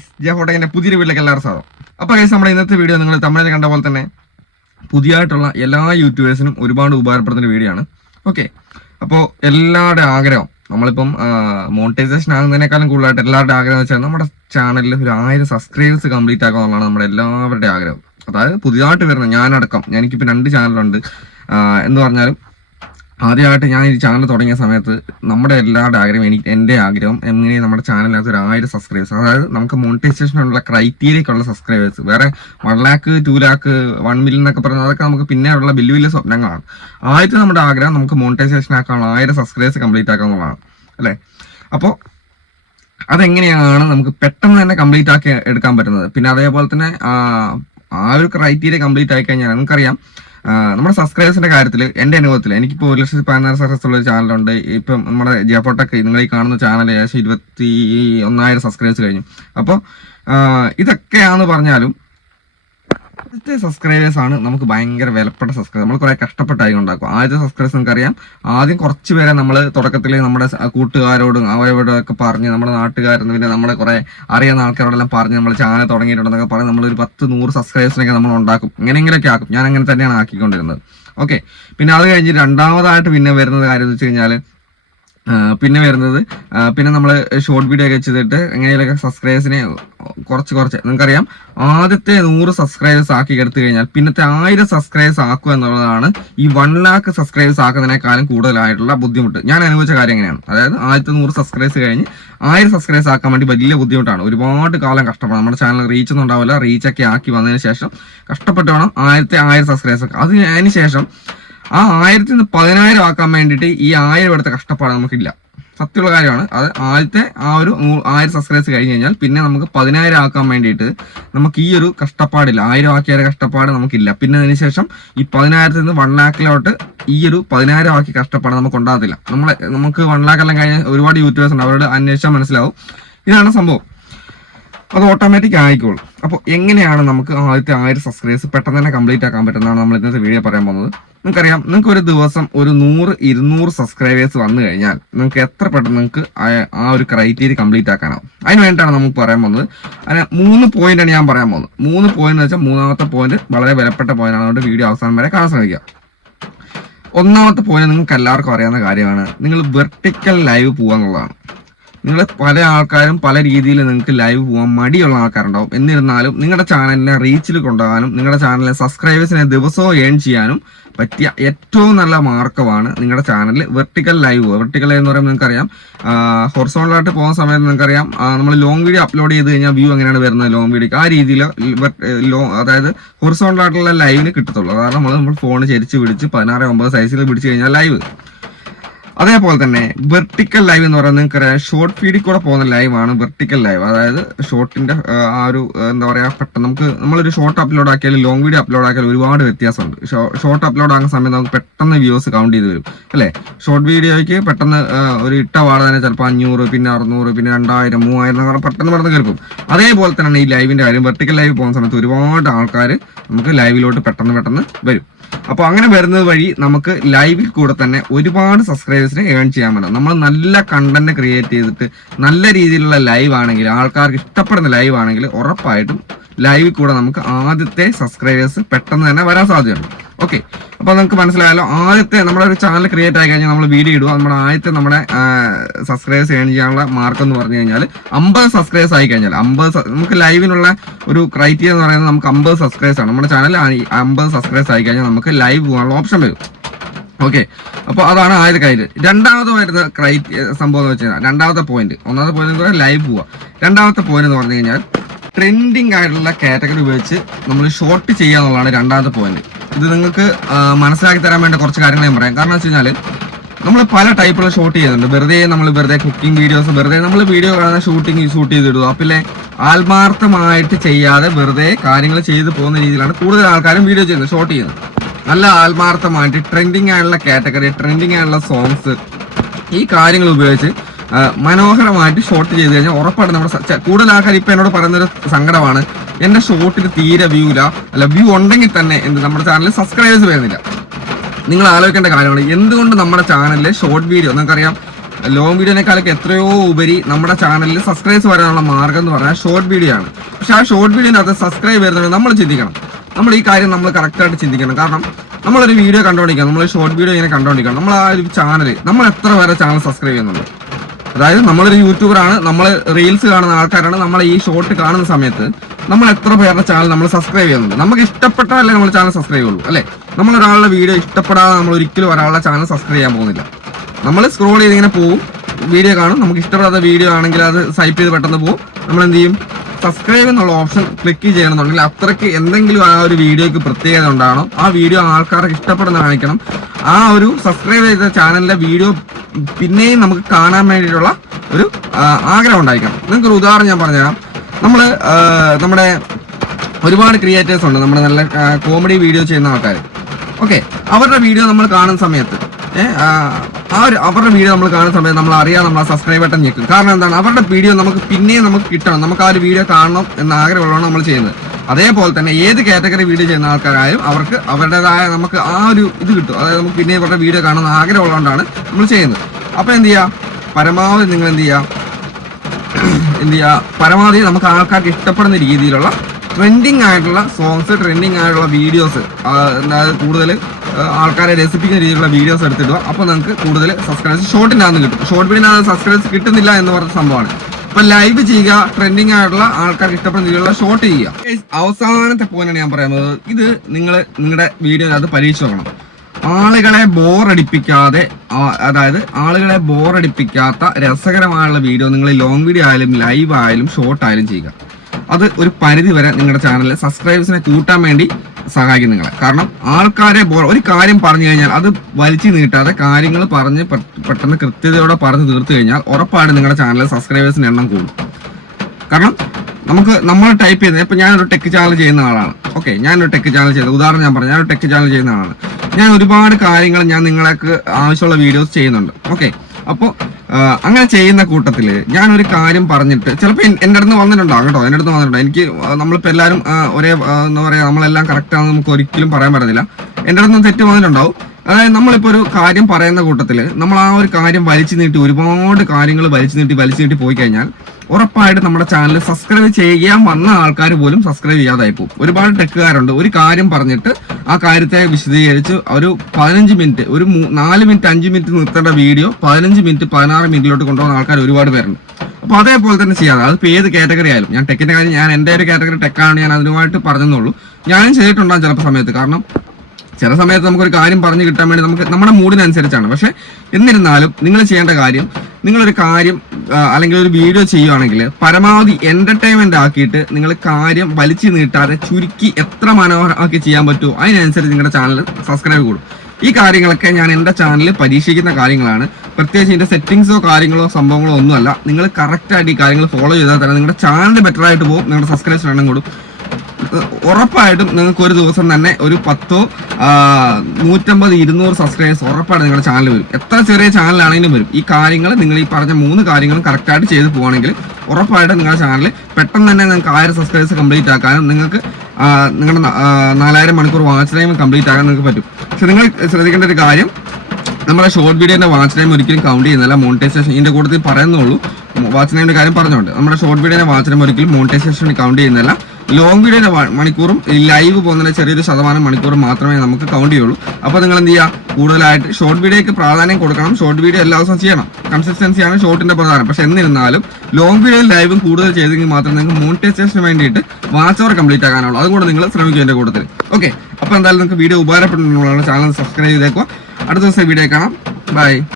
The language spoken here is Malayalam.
ഫോട്ടോക്കിന്റെ പുതിയൊരു വീട്ടിലേക്ക് എല്ലാവരും സ്വാഗതം. അപ്പൊ കേസ് നമ്മുടെ ഇന്നത്തെ വീഡിയോ നിങ്ങൾ തമിഴിൽ കണ്ട പോലെ തന്നെ പുതിയതായിട്ടുള്ള എല്ലാ യൂട്യൂബേഴ്സിനും ഒരുപാട് ഉപകാരപ്പെടുന്ന വീഡിയോ ആണ്. ഓക്കെ അപ്പോൾ എല്ലാവരുടെ ആഗ്രഹം നമ്മളിപ്പം മോണിറ്റൈസേഷൻ ആകുന്നതിനേക്കാളും കൂടുതലായിട്ട് എല്ലാവരുടെ ആഗ്രഹം എന്ന് വെച്ചാൽ നമ്മുടെ ചാനലിൽ ഒരു ആയിരം സബ്സ്ക്രൈബേഴ്സ് കംപ്ലീറ്റ് ആക്കുക എന്നുള്ളതാണ് നമ്മുടെ എല്ലാവരുടെ ആഗ്രഹം. അതായത് പുതിയതായിട്ട് വരുന്ന ഞാനടക്കം എനിക്കിപ്പോൾ രണ്ട് ചാനലുണ്ട് എന്ന് പറഞ്ഞാലും ആദ്യമായിട്ട് ഞാൻ ഈ ചാനൽ തുടങ്ങിയ സമയത്ത് നമ്മുടെ എല്ലാവരുടെ ആഗ്രഹം എനിക്ക് എന്റെ ആഗ്രഹം എങ്ങനെ നമ്മുടെ ചാനലിനകത്ത് ഒരു ആയിരം സബ്സ്ക്രൈബേഴ്സ് അതായത് നമുക്ക് മോണിറ്റൈസേഷനുള്ള ക്രൈറ്റീരിയക്കുള്ള സബ്സ്ക്രൈബേഴ്സ് വേറെ one lakh two lakh one million എന്നൊക്കെ പറയുന്നത് അതൊക്കെ നമുക്ക് പിന്നെ ഉള്ള വലിയ വലിയ സ്വപ്നങ്ങളാണ്. ആദ്യത്തെ നമ്മുടെ ആഗ്രഹം നമുക്ക് മോണിറ്റൈസേഷൻ ആക്കാനുള്ള ആയിരം സബ്സ്ക്രൈബേഴ്സ് കംപ്ലീറ്റ് ആക്കുക എന്നുള്ളതാണ് അല്ലേ? അപ്പോൾ അതെങ്ങനെയാണ് നമുക്ക് പെട്ടെന്ന് തന്നെ കംപ്ലീറ്റ് ആക്കി എടുക്കാൻ പറ്റുന്നത്? പിന്നെ അതേപോലെ തന്നെ ആ ഒരു ക്രൈറ്റീരിയ കംപ്ലീറ്റ് ആയി കഴിഞ്ഞാൽ നമുക്കറിയാം നമ്മുടെ സബ്സ്ക്രൈബേഴ്സിന്റെ കാര്യത്തിൽ എന്റെ അനുഭവത്തിൽ എനിക്കിപ്പോൾ ഒരു ലക്ഷത്തി പതിനാറ് സബ്സ്ക്രൈബേഴ്സ് ഉള്ള ഒരു ചാനലുണ്ട് ഇപ്പം നമ്മുടെ ജിയോഫോട്ടൊക്കെ നിങ്ങൾ ഈ കാണുന്ന ചാനൽ ഏകദേശം ഇരുപത്തി ഒന്നായിരം സബ്സ്ക്രൈബേഴ്സ് കഴിഞ്ഞു. അപ്പോൾ ഇതൊക്കെയാന്ന് പറഞ്ഞാലും ആദ്യത്തെ സബ്സ്ക്രൈബേഴ്സ് ആണ് നമുക്ക് ഭയങ്കര വിലപ്പെട്ട സബ്സ്ക്രൈബ് നമ്മൾ കുറെ കഷ്ടപ്പെട്ടായി ഉണ്ടാക്കും ആദ്യത്തെ സബ്സ്ക്രൈബേഴ്സ് നമുക്കറിയാം. ആദ്യം കുറച്ച് പേരെ നമ്മൾ തുടക്കത്തിൽ നമ്മുടെ കൂട്ടുകാരോടും അവരോടൊക്കെ പറഞ്ഞ് നമ്മുടെ നാട്ടുകാരെന്ന് പിന്നെ നമ്മളെ കുറെ അറിയുന്ന ആൾക്കാരോടെല്ലാം പറഞ്ഞ് നമ്മൾ ചാനൽ തുടങ്ങിയിട്ടുണ്ടെന്നൊക്കെ പറഞ്ഞ് നമ്മൾ ഒരു പത്ത് നൂറ് സബ്സ്ക്രൈബേഴ്സിനൊക്കെ നമ്മൾ ഉണ്ടാക്കും. എങ്ങനെയെങ്കിലൊക്കെ ആക്കും. ഞാൻ അങ്ങനെ തന്നെയാണ് ആക്കിക്കൊണ്ടിരുന്നത്. ഓക്കെ പിന്നെ അത് കഴിഞ്ഞ് രണ്ടാമതായിട്ട് പിന്നെ വരുന്നത് കാര്യം എന്ന് വെച്ച് കഴിഞ്ഞാൽ പിന്നെ വരുന്നത് പിന്നെ നമ്മൾ ഷോർട്ട് വീഡിയോ ഒക്കെ ചെയ്തിട്ട് എങ്ങനെയൊക്കെ സബ്സ്ക്രൈബേഴ്സിനെ കുറച്ച് കുറച്ച് നിങ്ങൾക്കറിയാം ആദ്യത്തെ നൂറ് സബ്സ്ക്രൈബേഴ്സ് ആക്കി എടുത്തു കഴിഞ്ഞാൽ പിന്നത്തെ ആയിരം സബ്സ്ക്രൈബേഴ്സ് ആക്കുക എന്നുള്ളതാണ് ഈ വൺ ലാക്ക് സബ്സ്ക്രൈബേഴ്സ് ആക്കുന്നതിനേക്കാളും കൂടുതലായിട്ടുള്ള ബുദ്ധിമുട്ട്. ഞാൻ അനുഭവിച്ച കാര്യം എങ്ങനെയാണ്? അതായത് ആദ്യത്തെ നൂറ് സബ്സ്ക്രൈബേഴ്സ് കഴിഞ്ഞ് ആയിരം സബ്സ്ക്രൈബേഴ്സ് ആക്കാൻ വേണ്ടി വലിയ ബുദ്ധിമുട്ടാണ്. ഒരുപാട് കാലം കഷ്ടപ്പെടണം. നമ്മുടെ ചാനൽ റീച്ച് ഒന്നും ഉണ്ടാവില്ല. റീച്ചൊക്കെ ആക്കി വന്നതിന് ശേഷം കഷ്ടപ്പെട്ട് വേണം ആയിരത്തെ ആയിരം സബ്സ്ക്രൈബേഴ്സ് അത് അതിന് ശേഷം ആ ആയിരത്തി നിന്ന് പതിനായിരം ആക്കാൻ വേണ്ടിയിട്ട് ഈ ആയിരം എടുത്ത കഷ്ടപ്പാട് നമുക്കില്ല. സത്യമുള്ള കാര്യമാണ്. അത് ആദ്യത്തെ ആ ഒരു ആയിരം സബ്സ്ക്രൈബേഴ്സ് കഴിഞ്ഞ് കഴിഞ്ഞാൽ പിന്നെ നമുക്ക് പതിനായിരം ആക്കാൻ വേണ്ടിയിട്ട് നമുക്ക് ഈ ഒരു കഷ്ടപ്പാടില്ല. ആയിരം ആക്കിയ കഷ്ടപ്പാട് നമുക്കില്ല. പിന്നെ അതിനുശേഷം ഈ പതിനായിരത്തിൽ നിന്ന് വൺ ലാക്കിലോട്ട് ഈ ഒരു പതിനായിരം ആക്കി കഷ്ടപ്പാട് നമുക്ക് ഉണ്ടാകത്തില്ല. നമ്മളെ നമുക്ക് വൺ ലാക്ക് എല്ലാം കഴിഞ്ഞ ഒരുപാട് യൂട്യൂബേഴ്സ് ഉണ്ട്. അവരോട് അന്വേഷിച്ചാൽ മനസ്സിലാവും. ഇതാണ് സംഭവം. അത് ഓട്ടോമാറ്റിക് ആയിക്കോളും. അപ്പോൾ എങ്ങനെയാണ് നമുക്ക് ആദ്യത്തെ ആയിരം സബ്സ്ക്രൈബേഴ്സ് പെട്ടെന്ന് തന്നെ കംപ്ലീറ്റ് ആക്കാൻ പറ്റുന്നതാണ് നമ്മൾ ഇന്നത്തെ വീഡിയോ പറയാൻ പോകുന്നത്. നിങ്ങൾക്കറിയാം നിങ്ങൾക്ക് ഒരു ദിവസം ഒരു നൂറ് ഇരുന്നൂറ് സബ്സ്ക്രൈബേഴ്സ് വന്നു കഴിഞ്ഞാൽ നിങ്ങൾക്ക് എത്ര പെട്ടെന്ന് നിങ്ങൾക്ക് ആ- ഒരു ക്രൈറ്റീരിയ കംപ്ലീറ്റ് ആക്കാനാവും. അതിന് വേണ്ടിയിട്ടാണ് നമുക്ക് പറയാൻ പോകുന്നത്. അതിന് മൂന്ന് പോയിന്റാണ് ഞാൻ പറയാൻ പോകുന്നത്. മൂന്ന് പോയിന്റ് എന്ന് വെച്ചാൽ മൂന്നാമത്തെ പോയിന്റ് വളരെ വിലപ്പെട്ട പോയിന്റ് ആണ്. അതുകൊണ്ട് വീഡിയോ അവസാനം വരെ കാണാൻ ശ്രമിക്കുക. ഒന്നാമത്തെ പോയിന്റ് നിങ്ങൾക്ക് എല്ലാവർക്കും അറിയാവുന്ന കാര്യമാണ്. നിങ്ങൾ വെർട്ടിക്കൽ ലൈവ് പോവാന്നുള്ളതാണ് നിങ്ങൾ പല ആൾക്കാരും പല രീതിയിൽ നിങ്ങൾക്ക് ലൈവ് പോകാൻ മടിയുള്ള ആൾക്കാരുണ്ടാവും. എന്നിരുന്നാലും നിങ്ങളുടെ ചാനലിനെ റീച്ചിൽ കൊണ്ടുപോകാനും നിങ്ങളുടെ ചാനലിലെ സബ്സ്ക്രൈബേഴ്സിനെ ദിവസവും ഏൺ ചെയ്യാനും പറ്റിയ ഏറ്റവും നല്ല മാർഗമാണ് നിങ്ങളുടെ ചാനലിൽ വെർട്ടിക്കൽ ലൈവ് വെർട്ടിക്കൽ എന്ന് പറയുമ്പോൾ നിങ്ങൾക്കറിയാം ഹൊറിസോണലായിട്ട് പോകുന്ന സമയത്ത് നിങ്ങൾക്കറിയാം നമ്മൾ ലോങ് വീഡിയോ അപ്ലോഡ് ചെയ്ത് കഴിഞ്ഞാൽ വ്യൂ എങ്ങനെയാണ് വരുന്നത് ലോങ് വീഡിയോക്ക് ആ രീതിയിൽ അതായത് ഹൊറിസോണലായിട്ടുള്ള ലൈവിന് കിട്ടത്തുള്ളൂ. കാരണം നമ്മൾ നമ്മൾ ഫോൺ ചരിച്ച് പിടിച്ച് പതിനാറ് ഒമ്പത് സൈസിൽ പിടിച്ച് കഴിഞ്ഞാൽ ലൈവ് അതേപോലെ തന്നെ വെർട്ടിക്കൽ ലൈവ് എന്ന് പറയുന്നത് നിങ്ങൾക്കറിയാം ഷോർട്ട് ഫീഡിൽ കൂടെ പോകുന്ന ലൈവാണ് വെർട്ടിക്കൽ ലൈവ് അതായത് ഷോർട്ടിന്റെ ആ ഒരു എന്താ പറയുക പെട്ടെന്ന് നമുക്ക് നമ്മളൊരു ഷോർട്ട് അപ്ലോഡ് ആക്കിയാലും ലോങ് വീഡിയോ അപ്ലോഡ് ആക്കിയാലും ഒരുപാട് വ്യത്യാസമുണ്ട്. ഷോർട്ട് അപ്ലോഡ് ആകുന്ന സമയത്ത് നമുക്ക് പെട്ടെന്ന് വ്യൂസ് കൗണ്ട് ചെയ്ത് വരും. അല്ലേ? ഷോർട്ട് വീഡിയോയ്ക്ക് പെട്ടെന്ന് ഒരു ഇട്ട വാട തന്നെ ചിലപ്പോൾ അഞ്ഞൂറ് പിന്നെ അറുന്നൂറ് പിന്നെ രണ്ടായിരം മൂവായിരം എന്നൊക്കെ പെട്ടെന്ന് പെട്ടെന്ന് കേൾക്കും അതേപോലെ തന്നെയാണ് ഈ ലൈവിന്റെ കാര്യം. വെർട്ടിക്കൽ ലൈവ് പോകുന്ന സമയത്ത് ഒരുപാട് ആൾക്കാർ നമുക്ക് ലൈവിലോട്ട് പെട്ടെന്ന് പെട്ടെന്ന് വരും. അപ്പോൾ അങ്ങനെ വരുന്നത് വഴി നമുക്ക് ലൈവിൽ കൂടെ തന്നെ ഒരുപാട് സബ്സ്ക്രൈബേഴ്സിനെ ഏൺ ചെയ്യാൻ പറ്റും. നമ്മൾ നല്ല കണ്ടന്റ് ക്രിയേറ്റ് ചെയ്തിട്ട് നല്ല രീതിയിലുള്ള ലൈവ് ആണെങ്കിൽ ആൾക്കാർക്ക് ഇഷ്ടപ്പെടുന്ന ലൈവ് ആണെങ്കിൽ ഉറപ്പായിട്ടും ലൈവിൽ കൂടെ നമുക്ക് ആദ്യത്തെ സബ്സ്ക്രൈബേഴ്സ് പെട്ടെന്ന് തന്നെ വരാൻ സാധ്യതയുണ്ട്. ഓക്കെ അപ്പോൾ നമുക്ക് മനസ്സിലായാലോ ആദ്യത്തെ നമ്മുടെ ഒരു ചാനൽ ക്രിയേറ്റ് ആയി കഴിഞ്ഞാൽ നമ്മൾ വീഡിയോ ഇടുക. നമ്മുടെ ആദ്യത്തെ നമ്മുടെ സബ്സ്ക്രൈബേഴ്സ് ഏൺ ചെയ്യാനുള്ള മാർക്ക് എന്ന് പറഞ്ഞു കഴിഞ്ഞാൽ അമ്പത് സബ്സ്ക്രൈബേഴ്സ് ആയി കഴിഞ്ഞാൽ അമ്പത് നമുക്ക് ലൈവിനുള്ള ഒരു ക്രൈറ്റീരിയ എന്ന് പറയുന്നത് നമുക്ക് അമ്പത് സബ്സ്ക്രൈബേഴ്സ് ആണ്. നമ്മുടെ ചാനൽ അമ്പത് സബ്സ്ക്രൈബേഴ്സ് ആയി കഴിഞ്ഞാൽ നമുക്ക് ലൈവ് പോകാനുള്ള ഓപ്ഷൻ വരും. ഓക്കെ അപ്പോൾ അതാണ് ആദ്യത്തെ കാര്യം രണ്ടാമത് വരുന്ന ക്രൈറ്റീരിയ സംഭവം എന്ന് വെച്ചാൽ രണ്ടാമത്തെ പോയിന്റ് ഒന്നാമത്തെ പോയിന്റ് എന്ന് ലൈവ് പോവുക. രണ്ടാമത്തെ പോയിന്റ് എന്ന് പറഞ്ഞു കഴിഞ്ഞാൽ ട്രെൻഡിങ് ആയിട്ടുള്ള കാറ്റഗറി ഉപയോഗിച്ച് നമ്മൾ ഷോർട്ട് ചെയ്യുക എന്നുള്ളതാണ് രണ്ടാമത്തെ പോയിന്റ് ഇത് നിങ്ങൾക്ക് മനസ്സിലാക്കി തരാൻ വേണ്ട കുറച്ച് കാര്യങ്ങൾ ഞാൻ പറയാം. കാരണം വെച്ച് കഴിഞ്ഞാൽ നമ്മൾ പല ടൈപ്പുള്ള ഷൂട്ട് ചെയ്യുന്നുണ്ട് വെറുതെ നമ്മൾ വെറുതെ കുക്കിംഗ് വീഡിയോസ് വെറുതെ നമ്മൾ വീഡിയോ കാണുന്ന ഷൂട്ടിങ് ഷൂട്ട് ചെയ്തിടുക. അപ്പിലെ ആത്മാർത്ഥമായിട്ട് ചെയ്യാതെ വെറുതെ കാര്യങ്ങൾ ചെയ്തു പോകുന്ന രീതിയിലാണ് കൂടുതൽ ആൾക്കാരും വീഡിയോ ചെയ്യുന്നത് ഷോട്ട് ചെയ്യുന്നത്. നല്ല ആത്മാർത്ഥമായിട്ട് ട്രെൻഡിങ് ആയുള്ള കാറ്റഗറി ട്രെൻഡിങ് ആയുള്ള സോങ്സ് ഈ കാര്യങ്ങൾ ഉപയോഗിച്ച് മനോഹരമായിട്ട് ഷോട്ട് ചെയ്ത് കഴിഞ്ഞാൽ ഉറപ്പായിട്ട് നമ്മുടെ കൂടുതൽ ആൾക്കാർ ഇപ്പം എന്നോട് പറയുന്നൊരു സങ്കടമാണ് എന്റെ ഷോട്ടിന് തീരെ വ്യൂ ഇല്ല. അല്ല വ്യൂ ഉണ്ടെങ്കിൽ തന്നെ എന്ത് നമ്മുടെ ചാനലിൽ സബ്സ്ക്രൈബേഴ്സ് വരുന്നില്ല. നിങ്ങൾ ആലോചിക്കേണ്ട കാര്യമാണ് എന്തുകൊണ്ട് നമ്മുടെ ചാനലിലെ ഷോർട്ട് വീഡിയോ നിങ്ങൾക്കറിയാം ലോങ് വീഡിയോനേക്കാളൊക്കെ എത്രയോ ഉപരി നമ്മുടെ ചാനലിൽ സബ്സ്ക്രൈബ്സ് വരാനുള്ള മാർഗം എന്ന് പറഞ്ഞാൽ ഷോർട്ട് വീഡിയോ ആണ്. പക്ഷെ ആ ഷോർട്ട് വീഡിയോനകത്ത് സബ്സ്ക്രൈബ് വരുന്നത് നമ്മൾ ചിന്തിക്കണം. നമ്മൾ ഈ കാര്യം നമ്മൾ കറക്റ്റായിട്ട് ചിന്തിക്കണം. കാരണം നമ്മളൊരു വീഡിയോ കണ്ടുകൊണ്ടിരിക്കണം നമ്മൾ ഷോർട്ട് വീഡിയോ ഇങ്ങനെ കണ്ടുകൊണ്ടിരിക്കണം. നമ്മൾ ആ ഒരു ചാനൽ നമ്മൾ എത്ര പേരെ ചാനൽ സബ്സ്ക്രൈബ് ചെയ്യുന്നുണ്ട്? അതായത് നമ്മളൊരു യൂട്യൂബറാണ് നമ്മൾ റീൽസ് കാണുന്ന ആൾക്കാരാണ് നമ്മൾ ഈ ഷോർട്ട് കാണുന്ന സമയത്ത് നമ്മൾ എത്ര പേരുടെ ചാനൽ നമ്മൾ സബ്സ്ക്രൈബ് ചെയ്യുന്നുണ്ട്? നമുക്ക് ഇഷ്ടപ്പെട്ടാലേ നമ്മൾ ചാനൽ സബ്സ്ക്രൈബ് ചെയ്യുള്ളൂ അല്ലേ? നമ്മൾ ഒരാളുടെ വീഡിയോ ഇഷ്ടപ്പെടാതെ നമ്മൾ ഒരിക്കലും ഒരാളുടെ ചാനൽ സബ്സ്ക്രൈബ് ചെയ്യാൻ പോകുന്നില്ല. നമ്മൾ സ്ക്രോൾ ചെയ്ത് ഇങ്ങനെ പോവും വീഡിയോ കാണും. നമുക്ക് ഇഷ്ടപ്പെടാത്ത വീഡിയോ ആണെങ്കിൽ അത് സൈപ്പ് ചെയ്ത് പെട്ടെന്ന് പോകും നമ്മൾ എന്ത് ചെയ്യും? സബ്സ്ക്രൈബ് എന്നുള്ള ഓപ്ഷൻ ക്ലിക്ക് ചെയ്യണമെന്നുണ്ടെങ്കിൽ അത്രയ്ക്ക് എന്തെങ്കിലും ആ ഒരു വീഡിയോക്ക് പ്രത്യേകത ഉണ്ടാകണം ആ വീഡിയോ ആൾക്കാർക്ക് ഇഷ്ടപ്പെടുന്ന കാണിക്കണം. ആ ഒരു സബ്സ്ക്രൈബ് ചെയ്ത ചാനലിന്റെ വീഡിയോ പിന്നെയും നമുക്ക് കാണാൻ വേണ്ടിയിട്ടുള്ള ഒരു ആഗ്രഹം ഉണ്ടായിരിക്കണം. നിങ്ങൾക്ക് ഒരു ഉദാഹരണം ഞാൻ പറഞ്ഞുതരാം. നമ്മൾ നമ്മുടെ ഒരുപാട് ക്രിയേറ്റേഴ്സ് ഉണ്ട്. നമ്മുടെ നല്ല കോമഡി വീഡിയോ ചെയ്യുന്ന ആൾക്കാർ ഓക്കെ അവരുടെ വീഡിയോ നമ്മൾ കാണുന്ന സമയത്ത് ആ ഒരു അവരുടെ വീഡിയോ നമ്മൾ കാണുന്ന സമയത്ത് നമ്മൾ അറിയാതെ നമ്മൾ സബ്സ്ക്രൈബ് ബട്ടൺ ഞെക്കും. കാരണം എന്താണ്? അവരുടെ വീഡിയോ നമുക്ക് പിന്നെയും നമുക്ക് കിട്ടണം. നമുക്ക് ആ ഒരു വീഡിയോ കാണണം എന്ന ആഗ്രഹമുള്ളതാണ് നമ്മൾ ചെയ്യുന്നത്. അതേപോലെ തന്നെ ഏത് കാറ്റഗറി വീഡിയോ ചെയ്യുന്ന ആൾക്കാരായാലും അവർക്ക് അവരുടേതായ നമുക്ക് ആ ഒരു ഇത് കിട്ടും. അതായത് നമുക്ക് പിന്നെ ഇവരുടെ വീഡിയോ കാണുന്ന ആഗ്രഹമുള്ളതുകൊണ്ടാണ് നമ്മൾ ചെയ്യുന്നത്. അപ്പോൾ എന്ത് ചെയ്യുക പരമാവധി നിങ്ങൾ എന്ത് ചെയ്യുക എന്ത് ചെയ്യുക പരമാവധി നമുക്ക് ആൾക്കാർക്ക് ഇഷ്ടപ്പെടുന്ന രീതിയിലുള്ള ട്രെൻഡിങ് ആയിട്ടുള്ള സോങ്സ് ട്രെൻഡിങ് ആയിട്ടുള്ള വീഡിയോസ് അതായത് കൂടുതൽ ആൾക്കാരെ രസിപ്പിക്കുന്ന രീതിയിലുള്ള വീഡിയോസ് എടുത്തിടുക. അപ്പോൾ നമുക്ക് കൂടുതൽ സബ്സ്ക്രൈബേഴ്സ് ഷോർട്ടിനകത്ത് കിട്ടും. ഷോർട്ട് വീഡിയോനകത്ത് സബ്സ്ക്രൈബേഴ്സ് കിട്ടുന്നില്ല എന്ന് പറഞ്ഞ സംഭവമാണ്. ഇപ്പൊ ലൈവ് ചെയ്യുക ട്രെൻഡിങ് ആയിട്ടുള്ള ആൾക്കാർക്ക് ഇഷ്ടപ്പെടുന്ന രീതിയിലുള്ള ഷോർട്ട് ചെയ്യുക. അവസാനത്തെ പോയിന്റാണ് ഞാൻ പറയുന്നത് ഇത് നിങ്ങൾ നിങ്ങളുടെ വീഡിയോനകത്ത് പരീക്ഷ നോക്കണം. ആളുകളെ ബോറടിപ്പിക്കാതെ അതായത് ആളുകളെ ബോറടിപ്പിക്കാത്ത രസകരമായുള്ള വീഡിയോ നിങ്ങൾ ലോങ് വീഡിയോ ആയാലും ലൈവ് ആയാലും ഷോർട്ട് ആയാലും ചെയ്യുക. അത് ഒരു പരിധി വരെ നിങ്ങളുടെ ചാനലിലെ സബ്സ്ക്രൈബേഴ്സിനെ കൂട്ടാൻ വേണ്ടി സഹായിക്കും നിങ്ങളെ. കാരണം ആൾക്കാരെ ബോർ ഒരു കാര്യം പറഞ്ഞു കഴിഞ്ഞാൽ അത് വലിച്ചു നീട്ടാതെ കാര്യങ്ങൾ പറഞ്ഞ് പെട്ടെന്ന് കൃത്യതയോടെ പറഞ്ഞ് തീർത്തു കഴിഞ്ഞാൽ ഉറപ്പാണ് നിങ്ങളുടെ ചാനലിലെ സബ്സ്ക്രൈബേഴ്സിന്റെ എണ്ണം കൂടും. കാരണം നമുക്ക് നമ്മൾ ടൈപ്പ് ചെയ്യുന്നത് ഇപ്പൊ ഞാനൊരു ടെക് ചാനൽ ചെയ്യുന്ന ആളാണ്. ഓക്കെ ഞാനൊരു ടെക് ചാനൽ ചെയ്ത ഉദാഹരണം ഞാൻ പറഞ്ഞു ഞാനൊരു ടെക് ചാനൽ ചെയ്യുന്ന ആളാണ്. ഞാൻ ഒരുപാട് കാര്യങ്ങൾ ഞാൻ നിങ്ങൾക്ക് ആവശ്യമുള്ള വീഡിയോസ് ചെയ്യുന്നുണ്ട്. ഓക്കെ അപ്പോൾ അങ്ങനെ ചെയ്യുന്ന കൂട്ടത്തിൽ ഞാനൊരു കാര്യം പറഞ്ഞിട്ട് ചിലപ്പോൾ എന്റെ അടുത്ത് വന്നിട്ടുണ്ടാകും കേട്ടോ. എന്റെ അടുത്ത് വന്നിട്ടുണ്ട് എനിക്ക് നമ്മളിപ്പോൾ എല്ലാവരും ഒരേ എന്താ പറയുക നമ്മളെല്ലാം കറക്റ്റാണെന്ന് നമുക്ക് ഒരിക്കലും പറയാൻ പറ്റത്തില്ല. എന്റെ അടുത്ത് തെറ്റ് വന്നിട്ടുണ്ടാവും അതായത് നമ്മളിപ്പോൾ ഒരു കാര്യം പറയുന്ന കൂട്ടത്തിൽ നമ്മൾ ആ ഒരു കാര്യം വലിച്ചു നീട്ടി ഒരുപാട് കാര്യങ്ങൾ വലിച്ചു നീട്ടി വലിച്ചു നീട്ടി പോയി കഴിഞ്ഞാൽ ഉറപ്പായിട്ട് നമ്മുടെ ചാനൽ സബ്സ്ക്രൈബ് ചെയ്യാൻ വന്ന ആൾക്കാർ പോലും സബ്സ്ക്രൈബ് ചെയ്യാതായി പോകും. ഒരുപാട് ടെക്കുകാരുണ്ട് ഒരു കാര്യം പറഞ്ഞിട്ട് ആ കാര്യത്തെ വിശദീകരിച്ച് ഒരു പതിനഞ്ച് മിനിറ്റ് ഒരു നാല് മിനിറ്റ് അഞ്ച് മിനിറ്റ് നിർത്തേണ്ട വീഡിയോ പതിനഞ്ച് മിനിറ്റ് പതിനാറ് മിനിറ്റിലോട്ട് കൊണ്ടുപോകുന്ന ആൾക്കാർ ഒരുപാട് പേരുണ്ട്. അപ്പോൾ അതേപോലെ തന്നെ ചെയ്യാതെ അതിപ്പോൾ ഏത് കാറ്റഗറി ആയാലും. ഞാൻ ടെക്കിന്റെ കാര്യം ഞാൻ എന്റെ ഒരു കാറ്റഗറി ടെക്കാണ് ഞാൻ അതിനുമായിട്ട് പറഞ്ഞെന്നുള്ളൂ. ഞാനും ചെയ്തിട്ടുണ്ടാകും ചിലപ്പോൾ സമയത്ത്. കാരണം ചില സമയത്ത് നമുക്കൊരു കാര്യം പറഞ്ഞു കിട്ടാൻ വേണ്ടി നമുക്ക് നമ്മുടെ മൂഡിനനുസരിച്ചാണ്. പക്ഷെ എന്നിരുന്നാലും നിങ്ങൾ ചെയ്യേണ്ട കാര്യം നിങ്ങളൊരു കാര്യം അല്ലെങ്കിൽ ഒരു വീഡിയോ ചെയ്യുവാണെങ്കിൽ പരമാവധി എന്റർടൈൻമെന്റ് ആക്കിയിട്ട് നിങ്ങൾ കാര്യം വലിച്ചു നീട്ടാതെ ചുരുക്കി എത്ര മനോഹരമാക്കി ചെയ്യാൻ പറ്റുമോ അതിനനുസരിച്ച് നിങ്ങളുടെ ചാനൽ സബ്സ്ക്രൈബ് കൂടും. ഈ കാര്യങ്ങളൊക്കെ ഞാൻ എന്റെ ചാനലിൽ പരീക്ഷിക്കുന്ന കാര്യങ്ങളാണ്. പ്രത്യേകിച്ച് ഇതിന്റെ സെറ്റിങ്സോ കാര്യങ്ങളോ സംഭവങ്ങളോ ഒന്നുമല്ല. നിങ്ങൾ കറക്റ്റായിട്ട് ഈ കാര്യങ്ങൾ ഫോളോ ചെയ്താൽ തന്നെ നിങ്ങളുടെ ചാനൽ ബെറ്റർ ആയിട്ട് പോകും. നിങ്ങളുടെ സബ്സ്ക്രൈബേഴ്സ് എണ്ണം കൂടും. ഉറപ്പായിട്ടും നിങ്ങൾക്ക് ഒരു ദിവസം തന്നെ ഒരു പത്തോ നൂറ്റമ്പത് ഇരുന്നൂറ് സബ്സ്ക്രൈബേഴ്സ് ഉറപ്പായിട്ട് നിങ്ങളുടെ ചാനൽ വരും. എത്ര ചെറിയ ചാനലാണെങ്കിലും വരും. ഈ കാര്യങ്ങൾ നിങ്ങൾ ഈ പറഞ്ഞ മൂന്ന് കാര്യങ്ങളും കറക്റ്റായിട്ട് ചെയ്തു പോവുകയാണെങ്കിൽ ഉറപ്പായിട്ടും നിങ്ങളുടെ ചാനലിൽ പെട്ടെന്ന് തന്നെ നിങ്ങൾക്ക് ആയിരം സബ്സ്ക്രൈബേഴ്സ് കംപ്ലീറ്റ് ആക്കാനും നിങ്ങൾക്ക് നിങ്ങളുടെ നാലായിരം മണിക്കൂർ വാച്ച് ടൈം കംപ്ലീറ്റ് ആക്കാൻ നിങ്ങൾക്ക് പറ്റും. പക്ഷെ നിങ്ങൾ ശ്രദ്ധിക്കേണ്ട ഒരു കാര്യം നമ്മുടെ ഷോർട്ട് വീഡിയോന്റെ വാച്ച് ടൈം ഒരിക്കലും കൗണ്ട് ചെയ്യുന്നില്ല. മോണിറ്റൈസേഷൻ ഇതിന്റെ കൂട്ടത്തിൽ പറയുന്നുള്ളൂ. വാച്ച് ടൈമിന്റെ കാര്യം പറഞ്ഞുകൊണ്ട് നമ്മുടെ ഷോർട്ട് വീഡിയോന്റെ വാച്ച് ടൈം ഒരിക്കലും മോണിറ്റൈസേഷൻ കൗണ്ട് ചെയ്യുന്നില്ല. ലോങ് വീഡിയോയുടെ മണിക്കൂറും ലൈവ് പോകുന്ന ചെറിയൊരു ശതമാനം മണിക്കൂറും മാത്രമേ നമുക്ക് കൗണ്ട് ചെയ്യുള്ളൂ. അപ്പോൾ നിങ്ങൾ എന്ത് ചെയ്യുക കൂടുതലായിട്ട് ഷോർട്ട് വീഡിയോയ്ക്ക് പ്രാധാന്യം കൊടുക്കണം. ഷോർട്ട് വീഡിയോ എല്ലാ ദിവസവും ചെയ്യണം. കൺസിസ്റ്റൻസിയാണ് ഷോർട്ടിന്റെ പ്രധാനം. പക്ഷെ എന്നിരുന്നാലും ലോങ് വീഡിയോയും ലൈവും കൂടുതൽ ചെയ്തെങ്കിൽ മാത്രമേ നിങ്ങൾക്ക് മോണിറ്റൈസേഷന് വേണ്ടിയിട്ട് വാച്ച് അവർ കംപ്ലീറ്റ് ആകാനുള്ളൂ. അതുകൊണ്ട് നിങ്ങൾ ശ്രമിക്കും എന്റെ കൂട്ടത്തിൽ. ഓക്കെ അപ്പോൾ എന്തായാലും നിങ്ങൾക്ക് വീഡിയോ ഉപകാരപ്പെടുന്നുള്ള ചാനൽ സബ്സ്ക്രൈബ് ചെയ്തേക്കുക. അടുത്ത ദിവസം വീഡിയോ കാണാം. ബൈ